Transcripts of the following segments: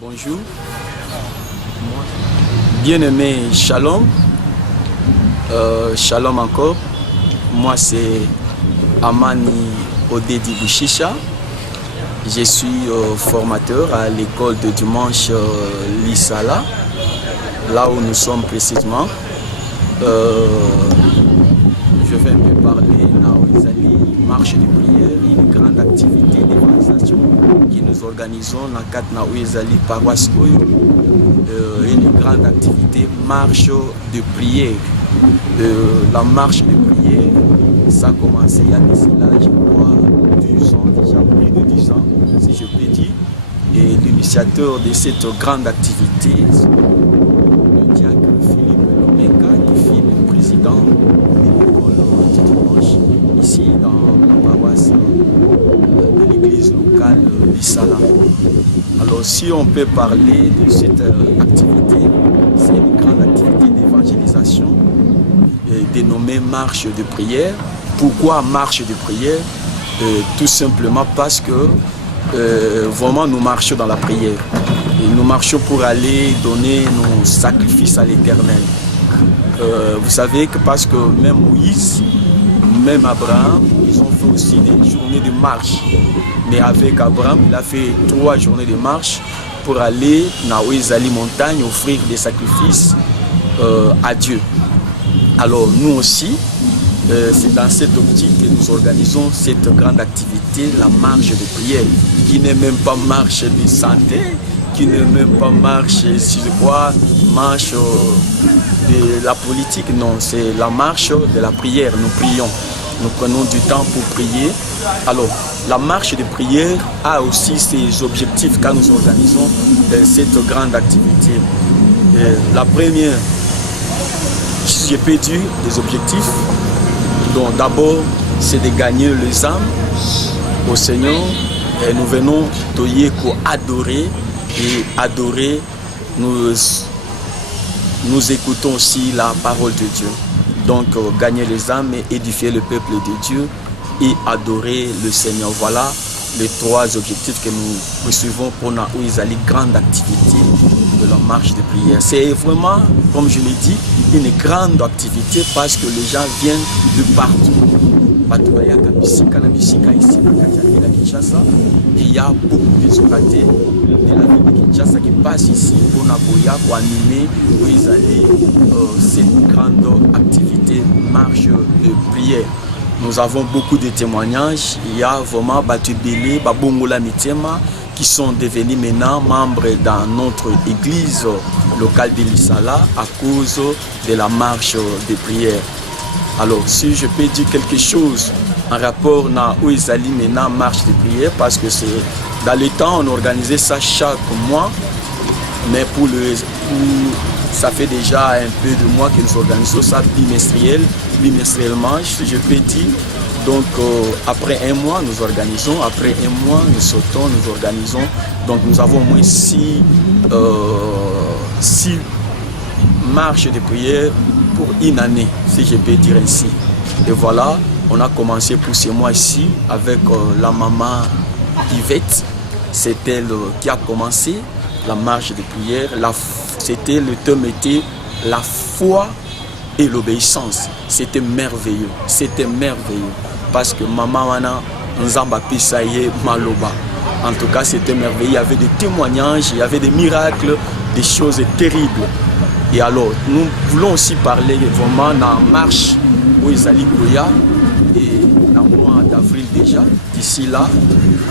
Bonjour, bien-aimé, shalom, shalom encore. Moi c'est Amani Odedi Bouchicha. Je suis formateur à l'école de dimanche Lisala, là où nous sommes précisément. Je vais un peu parler de marche de prière, une grande activité d'évangélisation que nous organisons dans le cadre de la paroisse Oyo. Une grande activité marche de prière. La marche de prière, ça a commencé il y a cela, je crois, 10 ans, déjà plus de 10 ans, si je peux dire. Et l'initiateur de cette grande activité, le diacre Philippe Lomeka, qui fut le président de l'école du dimanche, ici dans la paroisse de l'église locale d'Issala. Alors si on peut parler de cette activité, c'est une grande activité d'évangélisation dénommée marche de prière. Pourquoi marche de prière? Tout simplement parce que vraiment nous marchons dans la prière. Et nous marchons pour aller donner nos sacrifices à l'Éternel. Vous savez que parce que même Moïse, même Abraham, ils ont fait aussi des journées de marche. Mais avec Abraham, il a fait 3 journées de marche pour aller dans les montagnes offrir des sacrifices à Dieu. Alors nous aussi, c'est dans cette optique que nous organisons cette grande activité, la marche de prière, qui n'est même pas marche de santé, qui n'est même pas marche, si je crois, marche de la politique, non, c'est la marche de la prière. Nous prions, nous prenons du temps pour prier. Alors, la marche de prière a aussi ses objectifs quand nous organisons cette grande activité. La première, si je peux dire, des objectifs, donc d'abord, c'est de gagner les âmes au Seigneur. Et nous venons pour adorer et adorer. Nous écoutons aussi la parole de Dieu. Donc, gagner les âmes et édifier le peuple de Dieu et adorer le Seigneur. Voilà les 3 objectifs que nous poursuivons pour la grande activité de la marche de prière. C'est vraiment, comme je l'ai dit, une grande activité parce que les gens viennent de partout. Et il y a beaucoup de oratés de la ville de Kinshasa qui passent ici pour animer cette grande activité marche de prière. Nous avons beaucoup de témoignages. Il y a vraiment Batubele, Babongola Mitema qui sont devenus maintenant membres dans notre église locale de l'Issala à cause de la marche de prière. Alors, si je peux dire quelque chose en rapport à Ouizali maintenant marche de prière, parce que c'est dans le temps on organisait ça chaque mois, mais ça fait déjà un peu de mois que nous organisons ça bimestriellement, je peux dire. Donc après un mois nous organisons, après un mois nous sautons, nous organisons. Donc nous avons au moins 6 marches de prière pour une année, si je peux dire ainsi. Et voilà, on a commencé pour ce mois-ci avec la maman Yvette. C'est elle qui a commencé la marche de prière. C'était le thème était la foi et l'obéissance. C'était merveilleux. C'était merveilleux. Parce que maman wana nzamba pisaye maloba. En tout cas, c'était merveilleux. Il y avait des témoignages, il y avait des miracles, des choses terribles. Et alors, nous voulons aussi parler vraiment dans la marche où ils allaient Goya et dans le mois d'avril déjà. D'ici là,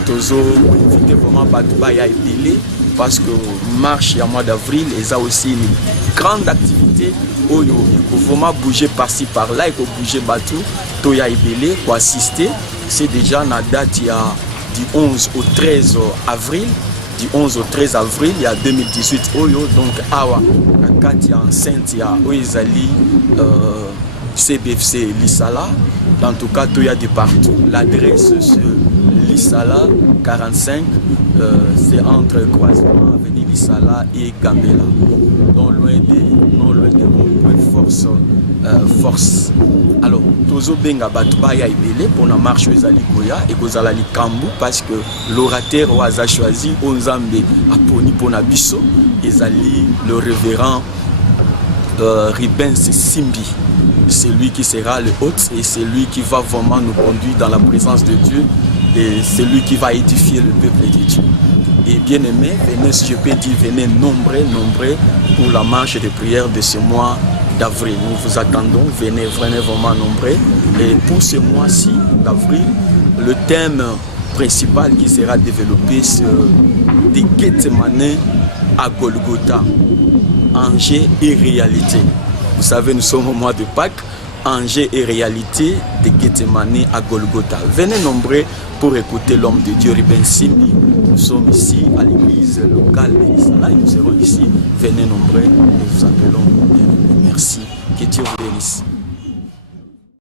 tous invité vraiment Batubaya et Délé parce que marche il y a mois d'avril, ils ont aussi une grande activité où il faut vraiment bouger par-ci par-là, il faut bouger Batou, Toya et Délé pour assister. C'est déjà la date il y a du 11 au 13 avril. Du 11 au 13 avril, il y a 2018 Oyo, donc Awa, Katia enceinte, il y a Oizali, CBFC Lissala. En tout cas, il y a de partout. L'adresse, c'est Lissala 45, c'est entre croisement avenue Lissala et Gambela, non loin de force. Alors, Tozo Benga Batubaya Ibele pour la marche ezali koya et kozala likambu parce que l'orateur a choisi Onzambe Aponi Ponabiso ezali le révérend Ribens Simbi. C'est lui qui sera le hôte et c'est lui qui va vraiment nous conduire dans la présence de Dieu et c'est lui qui va édifier le peuple de Dieu. Et bien aimé, venez, si je peux dire, venez nombreux pour la marche de prière de ce mois d'avril. Nous vous attendons, venez vraiment nombreux. Et pour ce mois-ci d'avril, le thème principal qui sera développé c'est des Gethsemane à Golgotha, enjeux et réalité. Vous savez, nous sommes au mois de Pâques, enjeux et réalité de Gethsemane à Golgotha. Venez nombreux pour écouter l'homme de Dieu, Ribens Simbi. Nous sommes ici à l'église locale de Lissala et nous serons ici. Venez nombreux, nous vous appelons. Merci. Que Dieu vous bénisse.